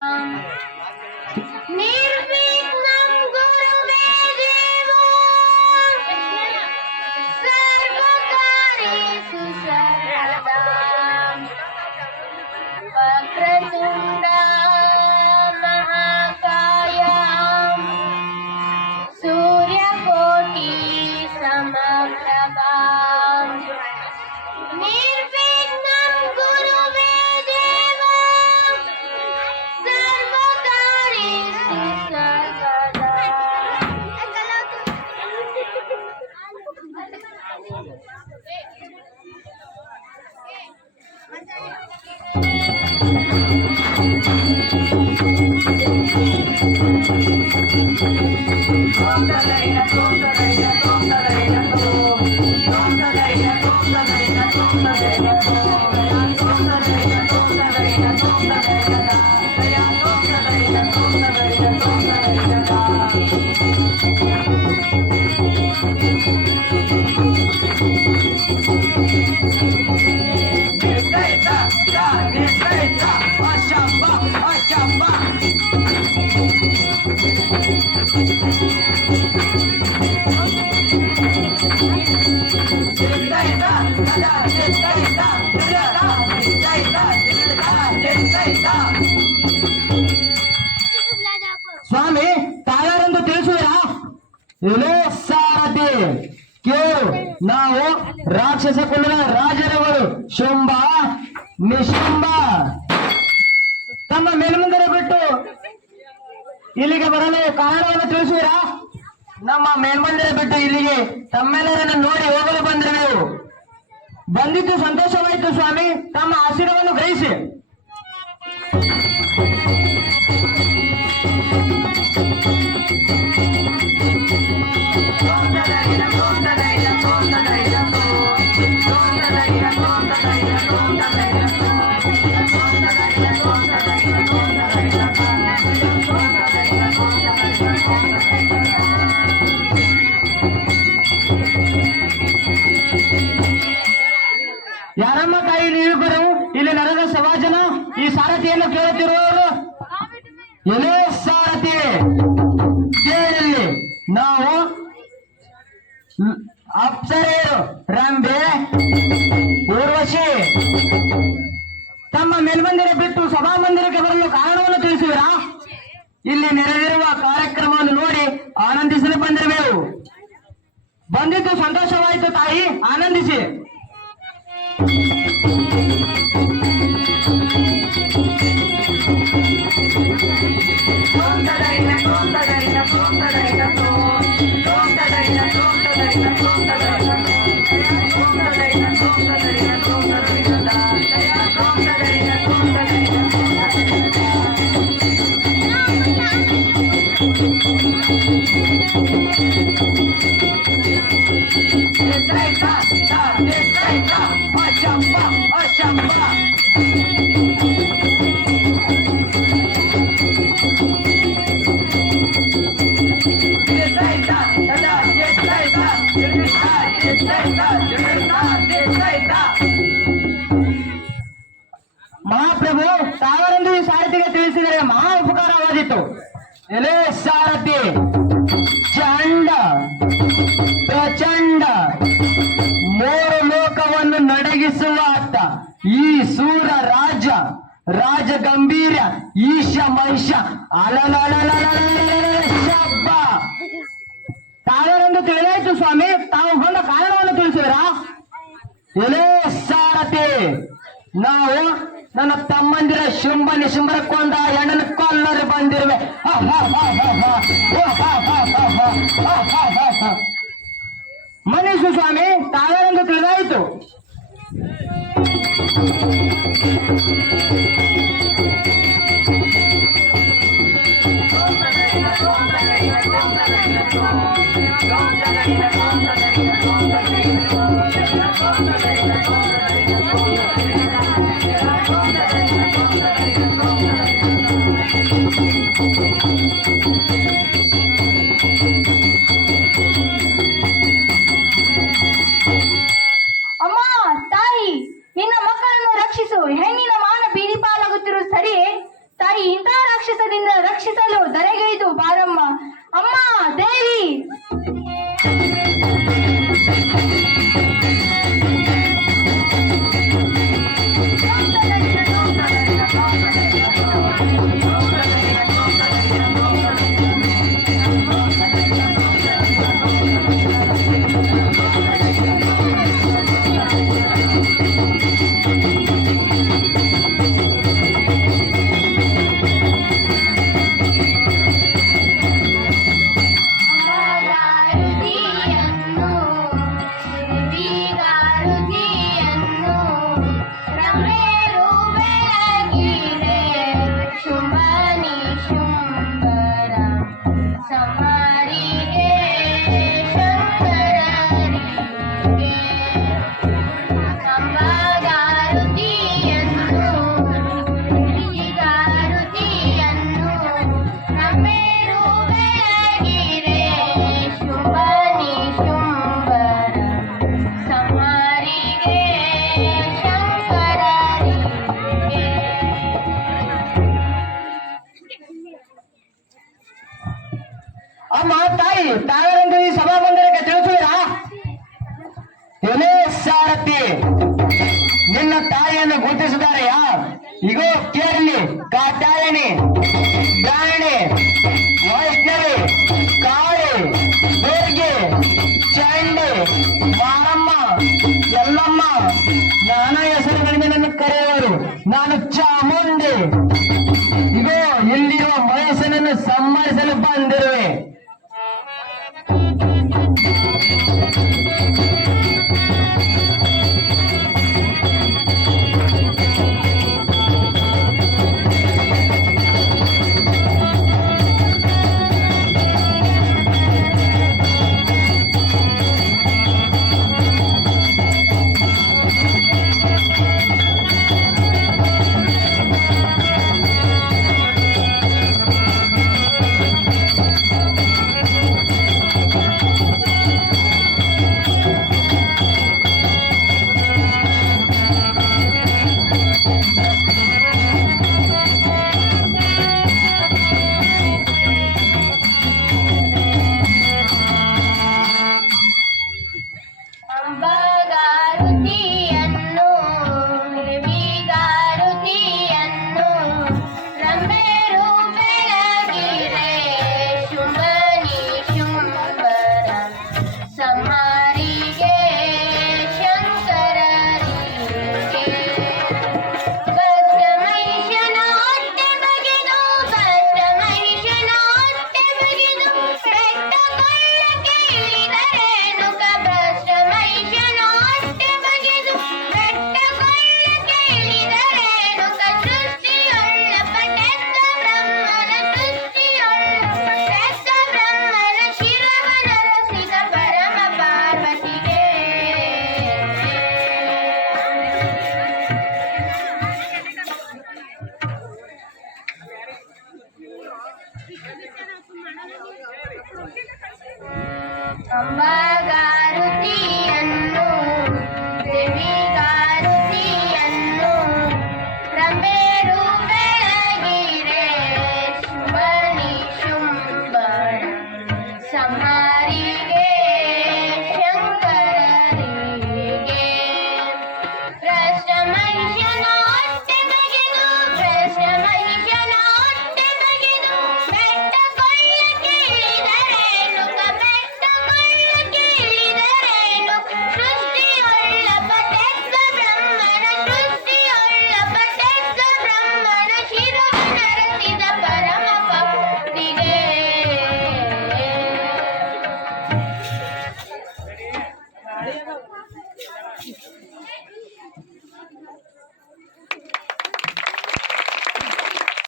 嗯。ಇಲೇ ಸಾರಥಿ ಕೇಳು, ನಾವು ರಾಕ್ಷಸ ಕುಲದ ರಾಜರುಗಳು. ಶುಂಭ, ನಿಶುಂಭ. ತಮ್ಮ ಮೇಲ್ಮುಂದರ ಬಿಟ್ಟು ಇಲ್ಲಿಗೆ ಬರಲು ಕಾರಣವನ್ನು ತಿಳಿಸುವಿರಾ? ನಮ್ಮ ಮೇಲ್ಮಂದಿರ ಬಿಟ್ಟು ಇಲ್ಲಿಗೆ ತಮ್ಮೆಲ್ಲರನ್ನು ನೋಡಿ ಹೋಗಲು ಬಂದಿರುವೆವು. ಬಂದಿದ್ದು ಸಂತೋಷವಾಯಿತು ಸ್ವಾಮಿ. ತಮ್ಮ ಆಶೀರ್ವನ್ನು ಗ್ರಹಿಸಿ. ಯಾರಮ್ಮ ತಾಯಿ ನೀವಿಬ್ಬರು ಇಲ್ಲಿ ನರದ ಸಮಾಜನ ಈ ಸಾರಥಿಯನ್ನು ಕೇಳುತ್ತಿರುವವರು? ಎಲೆ ಸಾರಥಿ. ಕೇಳಿ ನಾವು ಅಪ್ಸರೆಯರು ರಂಬೆ ಊರ್ವಶಿ. ತಮ್ಮ ಮೇಲ್ಮಂದಿರ ಬಿಟ್ಟು ಸಭಾಮಂದಿರಕ್ಕೆ ಬರಲು ಕಾರಣವನ್ನು ತಿಳಿಸುವಿರಾ? ಇಲ್ಲಿ ನೆರೆದಿರುವ ಕಾರ್ಯಕ್ರಮವನ್ನು ನೋಡಿ ಆನಂದಿಸಲು ಬಂದಿರುವೆವು ಬಂದಿದ್ದು ಸಂತೋಷವಾಯಿತು ತಾಯಿ. ಆನಂದಿಸಿ. Thank you. ಮಹಾಪ್ರಭು ತಾವರೆಂದು ಈ ಸಾರಥಿಗೆ ತಿಳಿಸಿದರೆ ಮಹಾ ಉಪಕಾರವಾದಿತ್ತು ಎಲೆ ಸಾರಥಿ, ಚಂಡ, ಪ್ರಚಂಡ, ಮೂರು ಲೋಕವನ್ನು ನಡಗಿಸುವ ಅತ್ತ ಈ ಸೂರ ರಾಜ ರಾಜ ಗಂಭೀರ ಈಶ ಮಹಿಷ. ಅಲಲ ಎಂದು ತಿಳಿದಾಯ್ತು ಸ್ವಾಮಿ ತಾವು ಬಂದ ಕಾರಣವನ್ನು ತಿಳಿಸಿದ್ರ ಸಾರತಿ ಸಾರಥಿ ನಾವು ನನ್ನ ತಮ್ಮಂದಿರ ಶುಂಭ ನಿಶುಂಬರ ಕೊಂದ ಹೆಣ್ಣನ ಕೊಲ್ಲರು ಬಂದಿರುವೆ ಮನೀಷು ಸ್ವಾಮಿ ತಾವೆಂದು ತಿಳಿದಾಯಿತು ಅಮ್ಮ, ತಾಯಿ ತಾವೆಂದು ಈ ಸಭಾ ಮಂದಿರಕ್ಕೆ ತಿಳಿಸುವಿರಾ? ಕೊನೆ ಸಾರಥಿ, ನಿನ್ನ ತಾಯಿಯನ್ನು ಗುರುತಿಸಿದಾರೆಯಾ? ಇಗೋ ಕೇರಳಿ ಕಾಟಾಯಣಿ ಪ್ರಾಯಣಿ ವೈಷ್ಣವಿ.